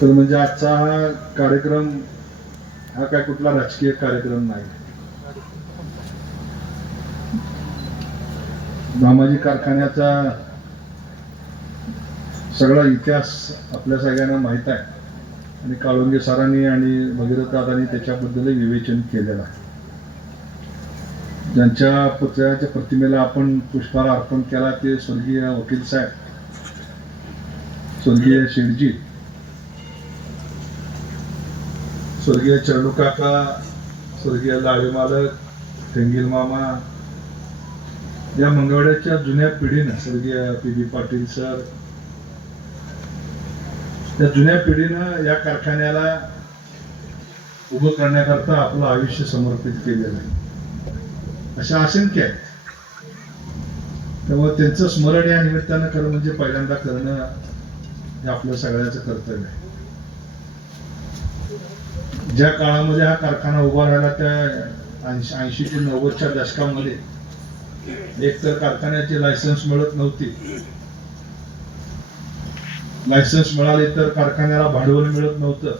तर म्हणजे आजचा हा कार्यक्रम हा काय कुठला राजकीय कार्यक्रम नाही. दामाजी कारखान्याचा सगळा इतिहास आपल्या सगळ्यांना माहीत आहे. आणि काळुंगे सरांनी आणि भगीरथ दादांनी त्याच्याबद्दल विवेचन केलेलं आहे. ज्यांच्या पुतळ्याच्या प्रतिमेला आपण पुष्पहार अर्पण केला ते स्वर्गीय वकील साहेब स्वर्गीय शेठजी. स्वर्गीय चरणू काका स्वर्गीय लावे मालक तेंगील मामा या मंगळवाड्याच्या जुन्या पिढीनं स्वर्गीय पी बी पाटील सर या जुन्या पिढीनं या कारखान्याला उभं करण्याकरता आपलं आयुष्य समर्पित केलेलं आहे. अशा असंख्य आहेत. त्यामुळे त्यांचं स्मरण या निमित्तानं खरं म्हणजे पहिल्यांदा करणं हे आपलं सगळ्याचं कर्तव्य आहे. ज्या काळामध्ये हा कारखाना उभा राहिला त्या ऐंशी ते नव्वदच्या दशकामध्ये एक तर कारखान्याची लायसन्स मिळत नव्हती. लायसन्स मिळाले तर कारखान्याला भांडवल मिळत नव्हतं.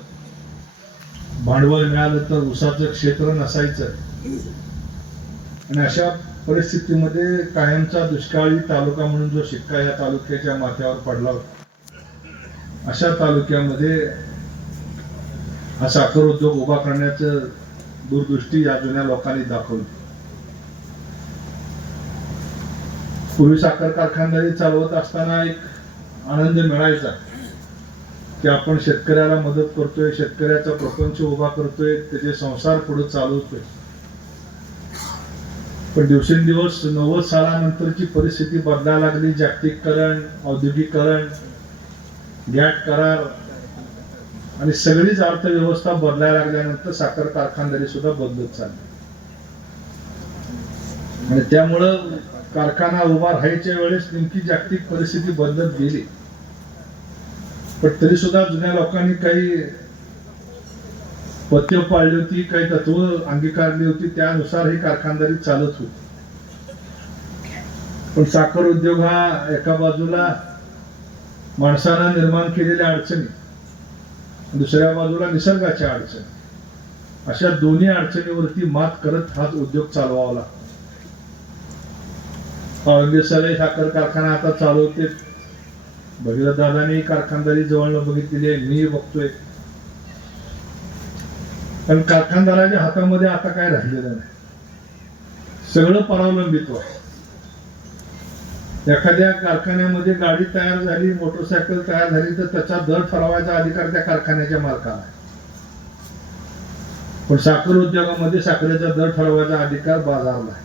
भांडवल मिळालं तर उसाचं क्षेत्र नसायचं. आणि अशा परिस्थितीमध्ये कायमचा दुष्काळी तालुका म्हणून जो शिक्का या तालुक्याच्या माथ्यावर पडला होता. अशा तालुक्यामध्ये हा साखर उद्योग उभा करण्याचं दूरदृष्टी या जुन्या लोकांनी दाखवली. पूर्वी साखर कारखानदारी चालवत असताना एक आनंद मिळायचा की आपण शेतकऱ्याला मदत करतोय शेतकऱ्याचा प्रपंच उभा करतोय त्याचे संसार पुढे चालवतोय. पण दिवसेंदिवस नव्वद सालानंतरची परिस्थिती बदलायला लागली. जागतिकीकरण औद्योगिकरण गॅट करार आणि सगळीच अर्थव्यवस्था बदलायला लागल्यानंतर साखर कारखानदारी सुद्धा बदलत चालली. आणि त्यामुळं कारखाना उभा राहायच्या वेळेस नेमकी जागतिक परिस्थिती बदलत गेली. पण तरी सुद्धा जुन्या लोकांनी काही पथ्य पाळली होती काही तत्व अंगीकारली होती त्यानुसार ही कारखानदारी चालत होती. पण साखर उद्योग हा एका बाजूला माणसानं निर्माण केलेल्या अडचणी दुसऱ्या बाजूला निसर्गाच्या अडचण. अशा दोन्ही अडचणीवरती मात करत हाच उद्योग चालवावा लागतो. औरंगजेब साखर कारखाना आता चालवते. भगीरथ दादानी कारखानदारी जवळ बघितलेली आहे मी बघतोय. कारण कारखानदाराच्या हातामध्ये आता काय राहिलेलं नाही. सगळं परावलंबित्व आहे एखाद्या कारखान्यामध्ये गाडी तयार झाली मोटरसायकल तयार झाली तर त्याचा दर ठरवायचा अधिकार त्या कारखान्याच्या मालकाला आहे. पण साखर उद्योगामध्ये साखरेचा दर ठरवायचा अधिकार बाजारला आहे.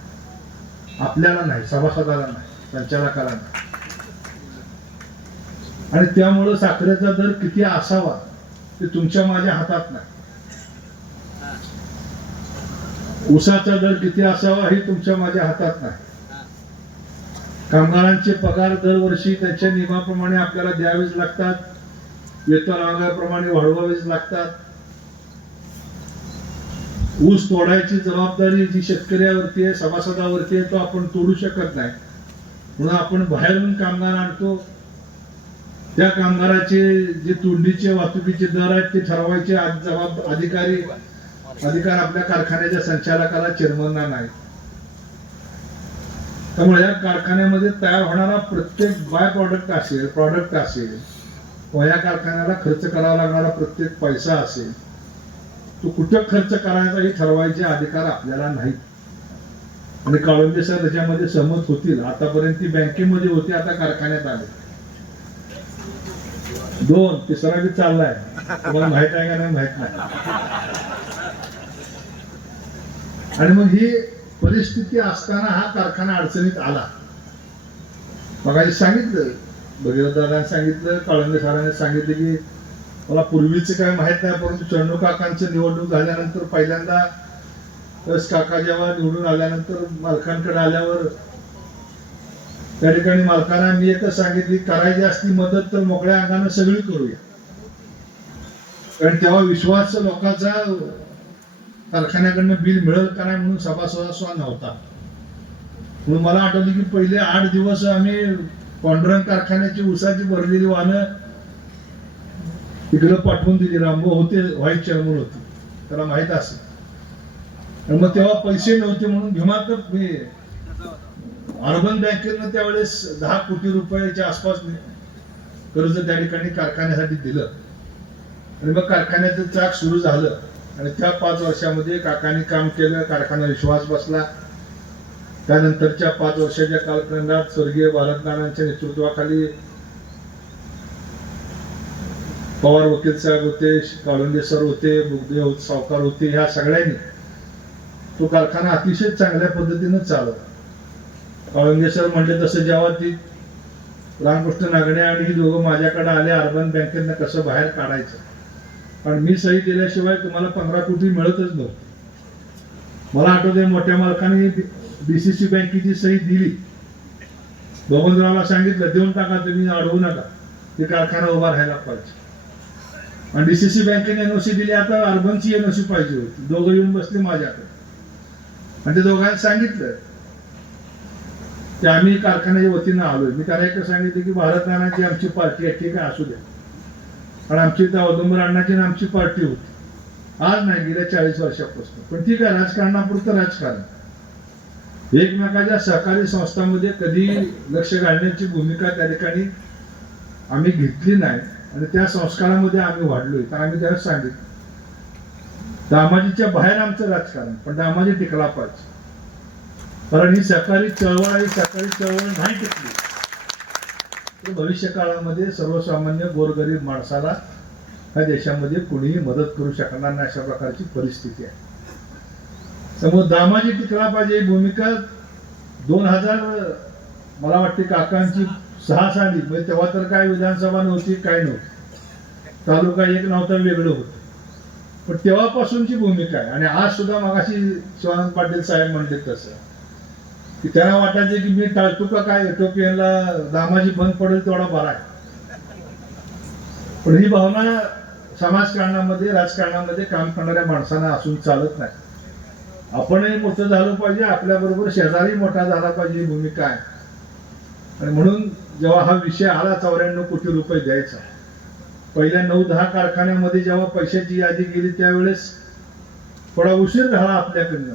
आपल्याला नाही सभासदाला नाही संचालकाला नाही. आणि त्यामुळं साखरेचा दर किती असावा ते तुमच्या माझ्या हातात नाही. उसाचा दर किती असावा हे तुमच्या माझ्या हातात नाही. कामगारांचे पगार दरवर्षी त्यांच्या नियमाप्रमाणे आपल्याला द्यावेच लागतात. वेतन आयोगाप्रमाणे वाढवावेच लागतात. ऊस तोडायची जबाबदारी जी शेतकऱ्यावरती आहे सभासदावरती आहे तो आपण तोडू शकत नाही. म्हणून आपण बाहेरून कामगार आणतो. त्या कामगाराचे जे तोंडीचे वाहतुकीचे दर आहेत ते ठरवायचे. आज जबाब अधिकारी अधिकार आपल्या कारखान्याच्या संचालकाला चेअरमनला नाही त्यामुळे या कारखान्यामध्ये तयार होणारा प्रत्येक बाय प्रॉडक्ट असेल प्रॉडक्ट असेल किंवा या कारखान्याला खर्च करावा लागणारा प्रत्येक पैसा असेल तो कुठं खर्च करायचा हे ठरवायचे अधिकार आपल्याला नाहीत. आणि काळुंगे सर त्याच्यामध्ये सहमत होतील. आतापर्यंत ती बँकेमध्ये होती आता कारखान्यात आले. दोन तिसरा बी चाललाय. तुम्हाला माहीत आहे का नाही? माहीत नाही. आणि मग ही परिस्थिती असताना हा कारखाना अडचणीत आला. मग सांगितलं भगीरथदादांनी सांगितलं काळंगे सरांनी सांगितलं की मला पूर्वीचं काय माहीत नाही परंतु चरणू काकांचं निवडणूक झाल्यानंतर पहिल्यांदा रस काका जेव्हा निवडून आल्यानंतर मालकांकडे आल्यावर त्या ठिकाणी मालकांना मी एकच सांगितली करायची असती मदत तर मोकळ्या अंगाने सगळी करूया. कारण तेव्हा विश्वास लोकांचा कारखान्याकडनं बिल मिळेल का नाही म्हणून सभासदास्वा नव्हता. म्हणून मला आठवलं की पहिले आठ दिवस आम्ही पांडुरंग कारखान्याची उसाची भरलेली वाहनं तिकडं पाठवून दिली. रामभाऊ होते व्हाईस चेअरमन होते. त्याला माहीत असेल. मग तेव्हा पैसे नव्हते म्हणून भीमाकर मी अर्बन बँकेनं त्यावेळेस दहा कोटी रुपयाच्या आसपास कर्ज त्या ठिकाणी कारखान्यासाठी दिलं. आणि मग कारखान्याचं चाक सुरू झालं. आणि त्या पाच वर्षामध्ये काकांनी काम केलं कारखाना विश्वास बसला. त्यानंतरच्या पाच वर्षाच्या कालखंडात स्वर्गीय भारतनारायणच्या नेतृत्वाखाली पवार वकील साहेब होते काळुंगे सर होते बुगदेव सावकार होते ह्या सगळ्यांनी तो कारखाना अतिशय चांगल्या पद्धतीनं चालवला. काळुंगे सर म्हणले तसं जेव्हा ती रामकृष्ण नागणे आणि ही दोघं माझ्याकडे आले अर्बन बँकेतनं कसं बाहेर काढायचं? पण मी सही दिल्याशिवाय तुम्हाला पंधरा कोटी मिळतच नव्हतं. मला आठवतंय मोठ्या मालकाने बीसीसी बँकेची सही दिली. बबनरावला सांगितलं देऊन टाका तुम्ही अडवू नका. ते कारखाना उभा राहायला पाहिजे. आणि डीसीसी बँकेने एनओसी दिली. आता अर्बनची एनओसी पाहिजे होती. दोघं येऊन बसले माझ्याकडे. आणि ते दोघांनी सांगितलं की आम्ही कारखान्याच्या वतीनं आलोय. मी त्याला एक सांगितलं की भारत नानाची आमची पार्टी आहे. ठीक आहे असू द्या. पण आमची इथं औदुंबर अण्णाची आणि आमची पार्टी होती. आज नाही गेल्या चाळीस वर्षापासून. पण ठीक आहे राजकारणापुरतं राजकारण. एकमेकाच्या सहकारी संस्थांमध्ये कधी लक्ष घालण्याची भूमिका त्या ठिकाणी आम्ही घेतली नाही. आणि त्या संस्कारामध्ये आम्ही वाढलोय तर आम्ही त्यावेळेस सांगितलं. दामाजीच्या बाहेर आमचं राजकारण पण दामाजी टिकला पाहिजे. कारण ही सहकारी चळवळ आणि सहकारी चळवळ नाही टिकली. तर भविष्य काळामध्ये सर्वसामान्य गोरगरीब माणसाला ह्या देशामध्ये कुणीही मदत करू शकणार नाही अशा प्रकारची परिस्थिती आहे. त्यामुळे दामाजी टिकला पाहिजे ही भूमिका दोन हजार मला वाटते काकांची सहा साली म्हणजे तेव्हा तर काय विधानसभा नव्हती काय नव्हती. तालुका एक नव्हता वेगळं होतं. पण तेव्हापासूनची भूमिका आहे. आणि आज सुद्धा मगाशी शिवानंद पाटील साहेब म्हणले तसं. की त्यांना वाटायचं की मी टाळतो का काय याला दामाजी बंद पडेल तेवढा बरा आहे. पण ही भावना समाजकारणामध्ये राजकारणामध्ये काम करणाऱ्या माणसांना असून चालत नाही. आपणही मोठं झालं पाहिजे आपल्याबरोबर शेजारी मोठा झाला पाहिजे ही भूमिका आहे. आणि म्हणून जेव्हा हा विषय आला चौऱ्याण्णव कोटी रुपये द्यायचा. पहिल्या नऊ दहा कारखान्यामध्ये जेव्हा पैशाची यादी गेली त्यावेळेस थोडा उशीर झाला आपल्याकडनं.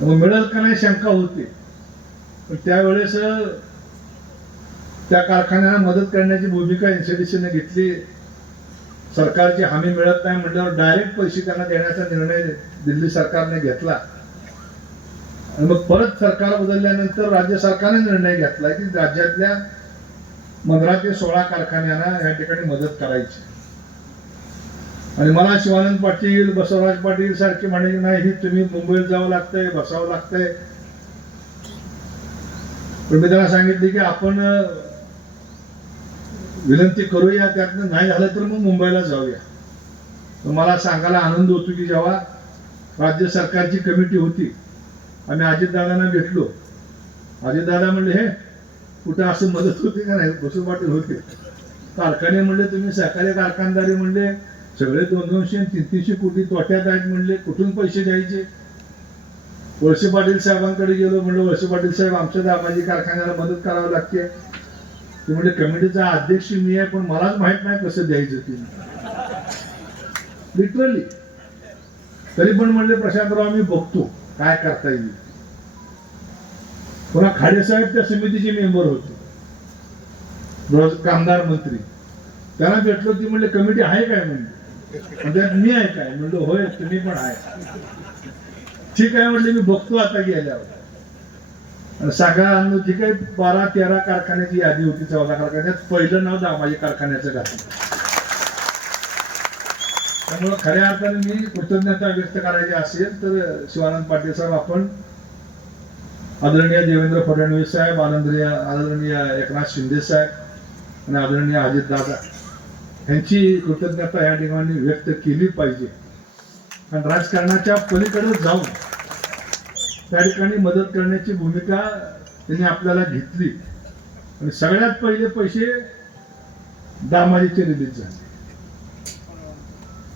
मग मिळेल का नाही शंका होती. पण त्यावेळेस त्या कारखान्याला मदत करण्याची भूमिका एनसीडीसीने घेतली. सरकारची हमी मिळत नाही म्हटल्यावर डायरेक्ट पैसे त्यांना देण्याचा निर्णय दिल्ली सरकारने घेतला. आणि मग परत सरकार बदलल्यानंतर राज्य सरकारने निर्णय घेतला की राज्यातल्या पंधरा ते सोळा कारखान्यांना या ठिकाणी मदत करायची. आणि मला शिवानंद पाटील बसवराज पाटील सारखे म्हणायचे नाही ही तुम्ही मुंबईला जावं लागतंय बसावं लागतंय. पण मी त्यांना सांगितले की आपण विनंती करूया त्यातनं नाही झालं तर मग मुंबईला जाऊया. तर मला सांगायला आनंद होतो की जेव्हा राज्य सरकारची कमिटी होती आम्ही अजितदादांना भेटलो. अजितदादा म्हणले हे कुठं असं मदत होती का नाही? बसू पाटील होते. कारखाने म्हणले तुम्ही सहकारी कारखानदारी म्हणले सगळे दोन दोनशे तीन तीनशे कोटी तोट्यात आहेत म्हणले कुठून पैसे द्यायचे? वळसे पाटील साहेबांकडे गेलो म्हणलं वळसे पाटील साहेब आमच्या दामाजी कारखान्याला मदत करावी लागते. ते म्हणजे कमिटीचा अध्यक्ष मी आहे पण मलाच माहीत नाही कसं द्यायचं ते. लिटरली तरी पण म्हणले प्रशांतराव मी बघतो काय करता येईल. पुन्हा खाडे साहेब त्या समितीचे मेंबर होते. कामदार कामगार मंत्री. त्यांना भेटलो ती म्हणले कमिटी आहे काय म्हणजे आणि मी आहे काय? म्हणलो होय तुम्ही पण आहे. ठीक आहे म्हणले मी बघतो आता गेल्यावर. सांगा साखर काही बारा तेरा कारखान्याची यादी होती चौदा कारखान्यात पहिलं नाव दामाजी कारखान्याचं घातलं त्यामुळं खऱ्या अर्थाने मी कृतज्ञता व्यक्त करायची असेल तर शिवानंद पाटील साहेब आपण आदरणीय देवेंद्र फडणवीस साहेब आदरणीय आदरणीय एकनाथ शिंदे साहेब आणि आदरणीय अजितदादा. ह्याची कृतज्ञता या ठिकाणी व्यक्त केली पाहिजे. कारण राजकारणाच्या पलीकडे जाऊन त्या ठिकाणी मदत करण्याची भूमिका त्यांनी आपल्याला घेतली. आणि सगळ्यात पहिले पैसे दामाजीचे रिलीज झाले.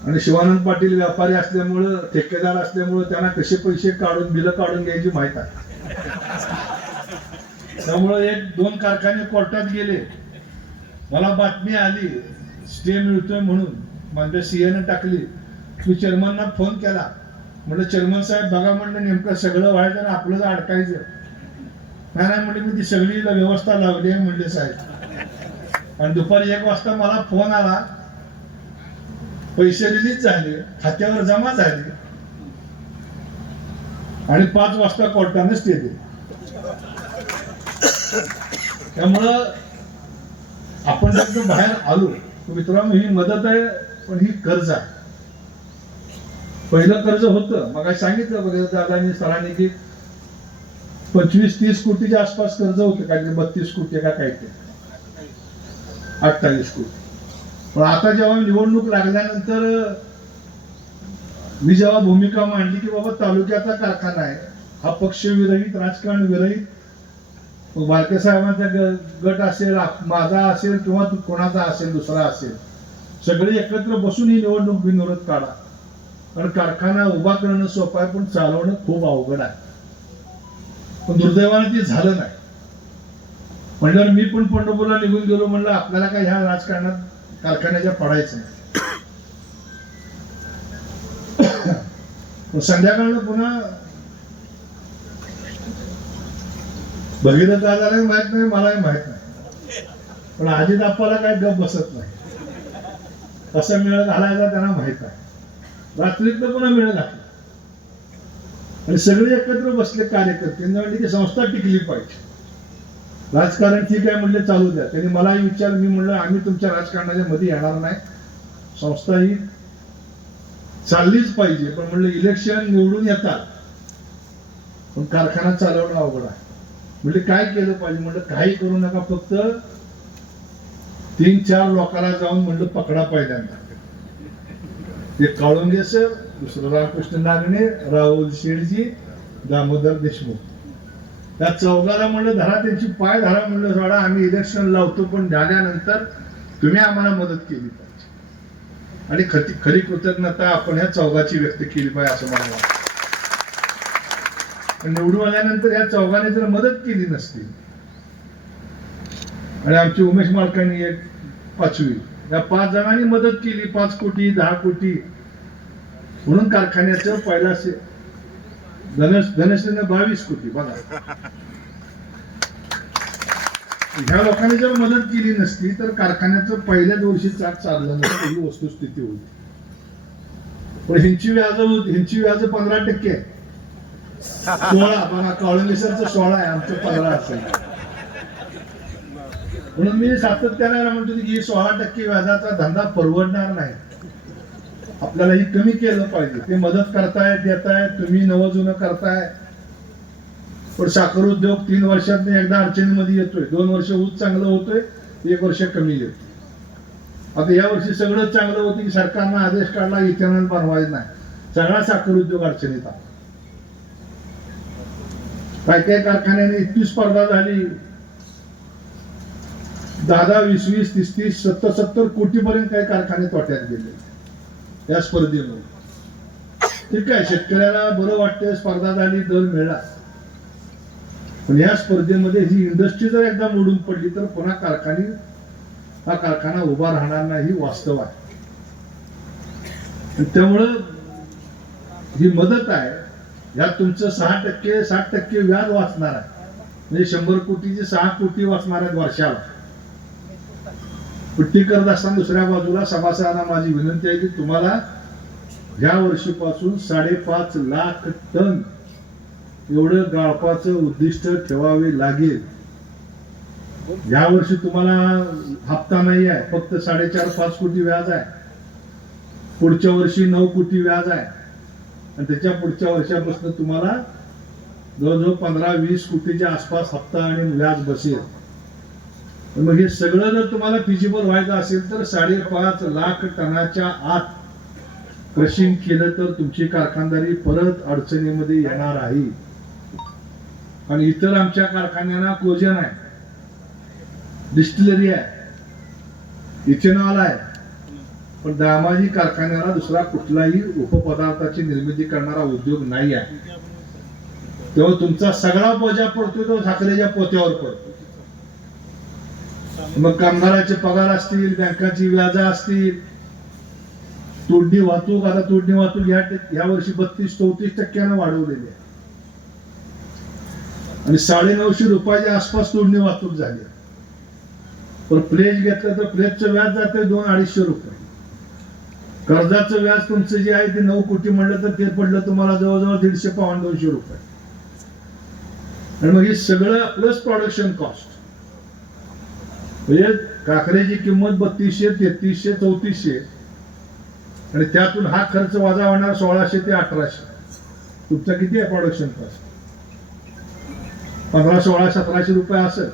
आणि शिवानंद पाटील व्यापारी असल्यामुळं ठेकेदार असल्यामुळं त्यांना कसे पैसे काढून बिलं काढून घ्यायची माहीत आहे. त्यामुळं एक दोन कारखाने कोर्टात गेले. मला बातमी आली स्टे मिळतोय म्हणून. माझ्या सीएनं टाकली. मी चेअरमनना फोन केला. म्हटलं चेअरमन साहेब बघा म्हणलं नेमकं सगळं व्हायचं आणि आपलं अडकायचं. नाही नाही म्हणजे मी ती सगळी व्यवस्था लावली आहे म्हणले साहेब. आणि दुपारी एक वाजता मला फोन आला. पैसे रिलीज झाले. खात्यावर जमा झाले. आणि पाच वाजता कोर्टाने स्टे दिले त्यामुळं आपण जर बाहेर आलो मित्रांनो ही मदत आहे पण ही कर्ज आहे. पहिलं कर्ज होतं. मग सांगितलं बघा दादानी सरांनी की पंचवीस तीस कोटीच्या आसपास कर्ज होतं काहीतरी बत्तीस कोटी का काय ते अठ्ठावीस कोटी. पण आता जेव्हा निवडणूक लागल्यानंतर मी जेव्हा भूमिका मांडली की बाबा तालुक्याचा कारखाना आहे हा पक्षविरहित राजकारण विरहित भारतीय साहेबांचा ग- गट असेल माझा असेल किंवा कोणाचा असेल दुसरा असेल सगळे एकत्र बसून ही निवडणूक बिनविरोध काढा. कारण कारखाना उभा करणं सोपं आहे पण चालवणं खूप अवघड आहे. पण दुर्दैवाने ते झालं नाही. म्हणल्यावर मी पण पंढरपूरला निघून गेलो म्हणलं आपल्याला काय ह्या राजकारणात कारखान्याच्या पडायचं नाही. संध्याकाळला पुन्हा भगीरथ दादालाही माहीत नाही मलाही माहीत नाही. पण अजित आप्पाला काही गप बसत नाही. असं मिळत घालायला त्यांना माहीत आहे. रात्रीतलं पुन्हा मिळत घातला आणि सगळे एकत्र बसले कार्यकर्ते म्हणले की संस्था टिकली पाहिजे. राजकारण ठीक आहे म्हणले चालू द्या. त्यांनी मलाही विचार मी म्हणलं आम्ही तुमच्या राजकारणाच्या मध्ये येणार नाही. संस्था ही चाललीच पाहिजे. पण म्हणलं इलेक्शन निवडून येतात. पण कारखाना चालवणं अवघड आहे. म्हणजे काय केलं पाहिजे? म्हटलं काही करू नका फक्त तीन चार लोकांना जाऊन म्हणलं पकडा पहिल्यांदा. ते काळुंगे सर. दुसरं रामकृष्ण नागणे राहुल शेडजी दामोदर देशमुख. त्या चौघाला म्हणलं धरा त्यांची पाय धरा म्हणलं सोडा आम्ही इलेक्शन लावतो पण झाल्यानंतर तुम्ही आम्हाला मदत केली पाहिजे. आणि खरी खरी कृतज्ञता आपण ह्या चौघाची व्यक्त केली पाहिजे असं मला वाटतं. निवडून आल्यानंतर या चौघाने जर मदत केली नसती आणि आमचे उमेश मालकांनी एक पाचवी या पाच जणांनी मदत केली पाच कोटी दहा कोटी म्हणून कारखान्याचं पहिला गणेश धनश धनश्रीनं बावीस कोटी बघा ह्या लोकांनी जर मदत केली नसती तर कारखान्याचं पहिल्याच वर्षी चाक चाललं नसतं ही वस्तुस्थिती होती पण ह्यांची व्याज ह्यांची व्याज पंधरा टक्के आहे. सोळा बघा काळुंगेसरचं सोळा आहे आमचं पंधरा असेल. म्हणून मी सातत्याने म्हणतो की सोळा टक्के व्याजाचा धंदा परवडणार नाही. आपल्याला हे कमी केलं पाहिजे. ते मदत करताय देताय तुम्ही नवजुनं करताय. पण साखर उद्योग तीन वर्षात एकदा अडचणीमध्ये येतोय. दोन वर्ष ऊस चांगलं होतोय एक वर्ष कमी येतोय. आता या वर्षी सगळं चांगलं होतं की सरकारनं आदेश काढला इथेनॉल बनवायचं नाही. सगळा साखर उद्योग अडचणीत आला. काय काय कारखान्याने इतकी स्पर्धा झाली. दहा दहा वीस वीस तीस तीस सत्तर सत्तर कोटी पर्यंत काही कारखाने तोट्यात गेले. या स्पर्धेमुळे. ठीक आहे शेतकऱ्याला बरं वाटतं स्पर्धा झाली दर मिळाला. पण या स्पर्धेमध्ये ही इंडस्ट्री जर एकदा मोडून पडली तर पुन्हा कारखाने हा कारखाना उभा राहणार नाही वास्तव आहे. त्यामुळं ही मदत आहे. यात तुमचं सहा टक्के साठ टक्के व्याज वाचणार आहे. म्हणजे शंभर कोटीचे सहा कोटी वाचणार आहेत वर्षाला. पुट्टी करत असताना दुसऱ्या बाजूला सभासदांना माझी विनंती आहे की तुम्हाला या वर्षीपासून साडेपाच लाख टन एवढं गाळपाचं उद्दिष्ट ठेवावे लागेल. या वर्षी तुम्हाला हप्ता नाही आहे फक्त साडेचार पाच कोटी व्याज आहे. पुढच्या वर्षी नऊ कोटी व्याज आहे. आणि त्याच्या पुढच्या वर्षापासून तुम्हाला जवळजवळ पंधरा वीस कोटीच्या आसपास हप्ता आणि व्याज बसेल. तर मग हे सगळं जर तुम्हाला फिजिबल व्हायचं असेल तर साडेपाच लाख टनाच्या आत क्रशिंग केलं तर तुमची कारखानदारी परत अडचणीमध्ये येणार आहे. आणि इतर आमच्या कारखान्यांना कोजन आहे. डिस्टिलरी आहे. इथेनॉल आहे. पण दामाजी कारखान्याला दुसरा कुठलाही उपपदार्थाची निर्मिती करणारा उद्योग नाही आहे. तेव्हा तुमचा सगळा बोजा पडतो तो ठाकरेच्या पोत्यावर पडतो मग कामगाराचे पगार असतील बँकाची व्याजा असतील. तोडणी वाहतूक आता तोडणी वाहतूक ह्या या वर्षी बत्तीस चौतीस टक्क्यानं वाढवलेली आहे. आणि साडेनऊशे रुपयाच्या आसपास तोडणी वाहतूक झाली पण प्लेज घेतलं तर प्लेजचं व्याज जाते दोन अडीचशे रुपये. कर्जाचं व्याज तुमचं जे आहे ते नऊ कोटी म्हणलं तर ते पडलं तुम्हाला जवळजवळ दीडशे पावन दोनशे रुपये. आणि मग हे सगळं प्लस प्रोडक्शन कॉस्ट म्हणजे काकऱ्याची किंमत बत्तीसशे तेहतीसशे चौतीसशे. आणि त्यातून हा खर्च वाजा होणार सोळाशे ते अठराशे. तुमचा किती आहे प्रोडक्शन कॉस्ट पंधरा सोळा सतराशे रुपये असेल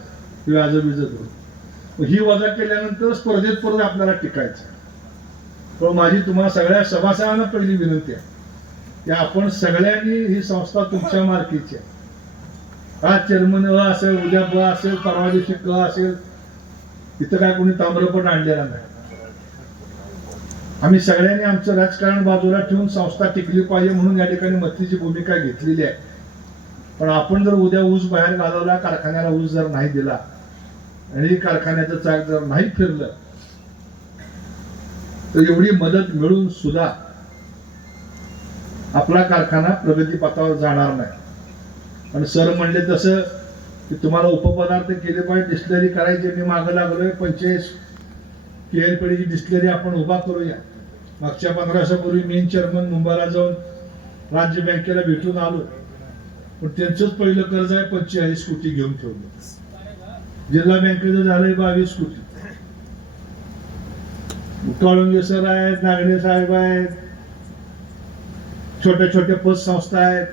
व्याज व्याज बिज ही वजा केल्यानंतर स्पर्धेत परत आपल्याला टिकायचं. पण माझी तुम्हाला सगळ्या सभासदांना पहिली विनंती आहे. की आपण सगळ्यांनी ही संस्था तुमच्या मार्कीची आहे. आज चेअरमन असेल उद्या ब असेल परवा दिवशी क असेल इथं काय कोणी ताम्रपट आणलेला नाही. आम्ही सगळ्यांनी आमचं राजकारण बाजूला ठेवून संस्था टिकली पाहिजे म्हणून या ठिकाणी मत्तीची भूमिका घेतलेली आहे. पण आपण जर उद्या ऊस बाहेर घालवला कारखान्याला ऊस जर नाही दिला आणि कारखान्याचं चाक जर नाही फिरलं तर एवढी मदत मिळून सुद्धा आपला कारखाना प्रगतीपथावर जाणार नाही. आणि सर म्हणले तसं की तुम्हाला उपपदार्थ केले पाहिजे डिस्टलरी करायची मी मागं लागलोय पंचेचाळीस केअरपेडीची डिस्टलरी आपण उभा करूया. मागच्या पंधरा वर्षापूर्वी मेन चेअरमन मुंबईला जाऊन राज्य बँकेला भेटून आलो. पण त्यांचंच पहिलं कर्ज आहे पंचेचाळीस कोटी घेऊन ठेवलं. जिल्हा बँकेचं झालंय बावीस कोटी. कळंगे सर आहेत नागडे साहेब आहेत छोट्या छोट्या पतसंस्था आहेत.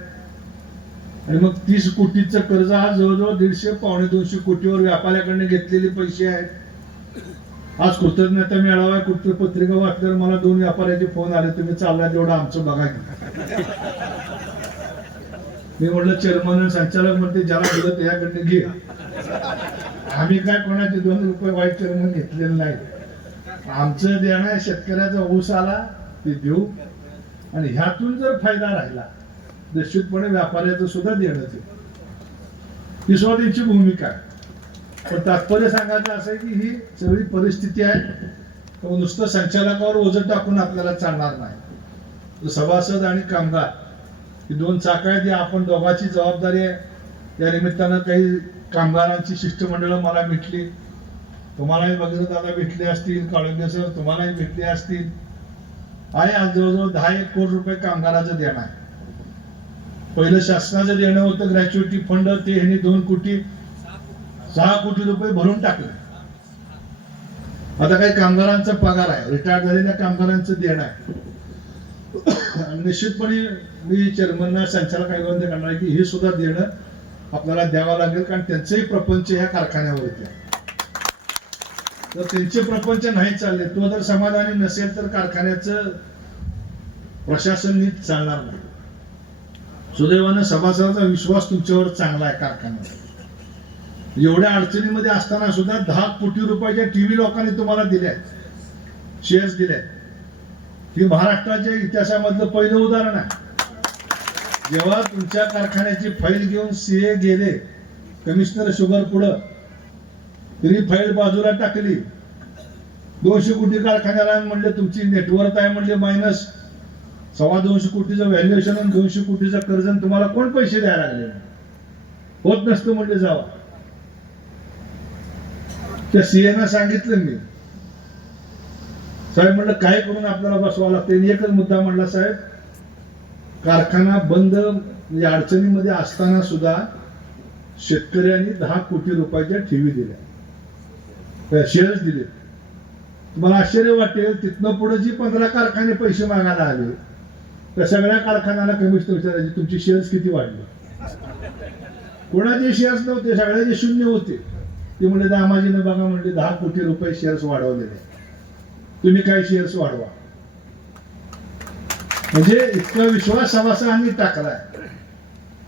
आणि मग तीस कोटीचं कर्ज हा जवळजवळ दीडशे पावणे दोनशे कोटीवर व्यापाऱ्याकडनं घेतलेले पैसे आहेत. आज कृतज्ञता मेळावा कुठली पत्रिका वाचल्यावर मला दोन व्यापाऱ्याचे फोन आले तुम्ही चालला तेवढं आमचं बघा. मी म्हटलं चेअरमन संचालक म्हणते ज्याला दिलं त्याकडनं घे. आम्ही काय कोणाचे दोन रुपये वाईट चेअरमन घेतलेलं नाही आमचं देणं आहे शेतकऱ्याचा ऊस आला ते देऊ. आणि ह्यातून जर फायदा राहिला निश्चितपणे व्यापाऱ्याचं सुद्धा देणं ते ही सुद्धा त्यांची भूमिका. आहे पण तात्पर्य सांगायचं असं आहे की ही सगळी परिस्थिती आहे. तर नुसतं संचालकावर ओझं टाकून आपल्याला चालणार नाही. सभासद आणि कामगार ही दोन चाक आहेत आपण दोघांची जबाबदारी आहे. या निमित्तानं काही कामगारांची शिष्टमंडळं मला भेटली. तुम्हालाही वगैरे दादा भेटले असतील काळुंगे सर तुम्हालाही भेटले असतील. आहे आज जवळजवळ दहा एक कोटी रुपये कामगाराचं देणं आहे. पहिलं शासनाचं देणं होतं ग्रॅच्युटी फंड ते ह्यांनी दोन कोटी सहा कोटी रुपये भरून टाकले. आता काही कामगारांचा पगार आहे रिटायर्ड झालेल्या कामगारांचं देणं आहे. निश्चितपणे मी चेअरमनना संचालक आयोगांना करणार आहे की हे सुद्धा देणं आपल्याला द्यावं लागेल कारण त्यांचंही प्रपंच ह्या कारखान्यावरती आहे. तर त्यांचे प्रपंच नाही चालले. तो जर समाधानी नसेल तर कारखान्याचं प्रशासन नीट चालणार नाही. सुदैवानं सभासदाचा विश्वास तुमच्यावर चांगला आहे कारखान्यावर. एवढ्या अडचणीमध्ये असताना सुद्धा दहा कोटी रुपयाच्या टीव्ही लोकांनी तुम्हाला दिल्या आहेत शेअर्स दिले ही महाराष्ट्राच्या इतिहासामधलं पहिलं उदाहरण आहे. जेव्हा तुमच्या कारखान्याची फाईल घेऊन सीए गेले कमिशनर शुगर पुढं तरी फाईल बाजूला टाकली. दोनशे कोटी कारखान्याला म्हणले तुमची नेटवर्क आहे म्हणजे मायनस सव्वा दोनशे कोटीचं व्हॅल्युएशन आणि दोनशे कोटीचं कर्ज आणि तुम्हाला कोण पैसे द्यायला लागले? होत नसतं म्हणले जावा. त्या सीएनं सांगितलं मी. साहेब म्हणलं काय करून आपल्याला बसवा लागतं? एकच मुद्दा म्हणला साहेब कारखाना बंद म्हणजे अडचणीमध्ये असताना सुद्धा शेतकऱ्यांनी दहा कोटी रुपयाच्या ठेवी दिल्या. शेअर्स दिले. तुम्हाला आश्चर्य वाटेल तिथनं पुढे जी पंधरा कारखाने पैसे मागायला आले त्या सगळ्या कारखान्याला कमिशन विचारायचे तुमचे शेअर्स किती वाढले? कोणाचे शेअर्स नव्हते सगळ्याचे शून्य होते. ते म्हणजे दामाजीनं बघा म्हणजे दहा कोटी रुपये शेअर्स वाढवलेले तुम्ही काय शेअर्स वाढवा? म्हणजे इतका विश्वास सभासदांनी टाकलाय.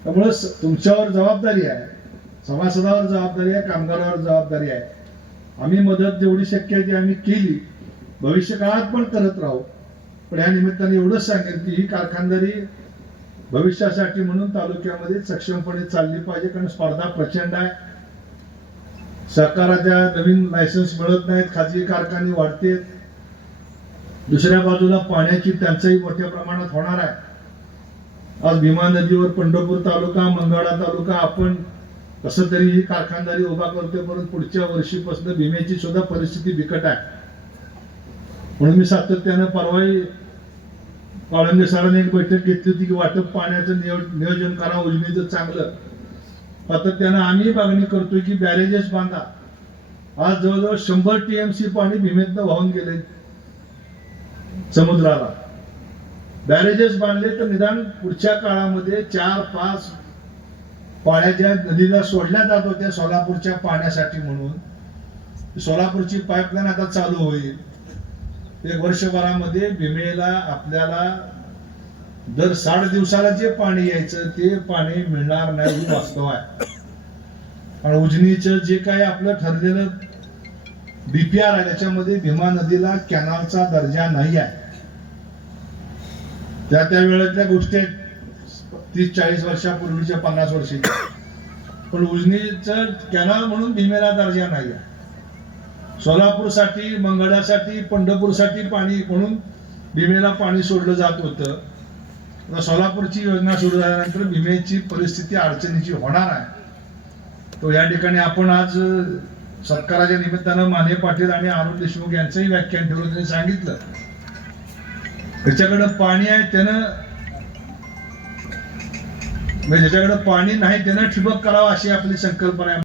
त्यामुळं तुमच्यावर जबाबदारी आहे. सभासदावर जबाबदारी आहे कामगारावर जबाबदारी आहे. आम्ही मदत जेवढी शक्य आहे ती आम्ही केली. भविष्य काळात पण करत राहू. पण या निमित्ताने एवढंच सांगेल की ही कारखानदारी भविष्यासाठी म्हणून तालुक्यामध्ये सक्षमपणे चालली पाहिजे कारण स्पर्धा प्रचंड आहे. सरकाराच्या नवीन लायसन्स मिळत नाहीत खाजगी कारखाने वाढतेत दुसऱ्या बाजूला पाण्याची टंचाई मोठ्या प्रमाणात होणार आहे. आज भीमा नदीवर पंढरपूर तालुका मंगळा तालुका आपण कसं तरी ही कारखानदारी उभा करतोय परंतु पुढच्या वर्षीपासून भीमेची सुद्धा परिस्थिती बिकट आहे. म्हणून मी सातत्यानं परवाही काळंगे सरांनी एक बैठक घेतली होती की वाटप पाण्याचं नियोजन करा उजनीचं चांगलं. सातत्यानं आम्ही मागणी करतोय की बॅरेजेस बांधा. आज जवळजवळ शंभर टीएमसी पाणी भीमेतनं वाहून गेले समुद्राला. बॅरेजेस बांधले तर निदान पुढच्या काळामध्ये चार पाच पाण्याच्या नदीला सोडल्या जात होत्या सोलापूरच्या पाण्यासाठी म्हणून सोलापूरची पाईपलाईन आता चालू होईल. एक वर्षभरामध्ये भीमेला आपल्याला दर साठ दिवसाला जे पाणी यायचं ते पाणी मिळणार नाही वास्तव आहे. आणि उजनीचं जे काही आपलं ठरलेलं बीपीआर आहे त्याच्यामध्ये भीमा नदीला कॅनलचा दर्जा नाही आहे. त्या त्या वेळेतल्या गोष्टी आहेत. तीस चाळीस वर्षापूर्वीच्या पन्नास वर्षाच्या पण उजनीचं कॅनल म्हणून भीमेला दर्जा नाही आहे सोलापूरसाठी मंगळासाठी पंढरपूरसाठी पाणी म्हणून भीमेला पाणी सोडलं जात होतं. आता सोलापूरची योजना सुरू झाल्यानंतर भीमेची परिस्थिती अडचणीची होणार आहे. तो या ठिकाणी आपण आज सरकाराच्या सत्काराच्या निमित्तानं माने पाटील आणि अरुण देशमुख यांचंही व्याख्यान ठेवलं त्यांनी सांगितलं. त्याच्याकडं पाणी आहे त्यानं म्हणजे ज्याच्याकडे पाणी नाही त्यांना ठिबक करावं अशी आपली संकल्पना आहे.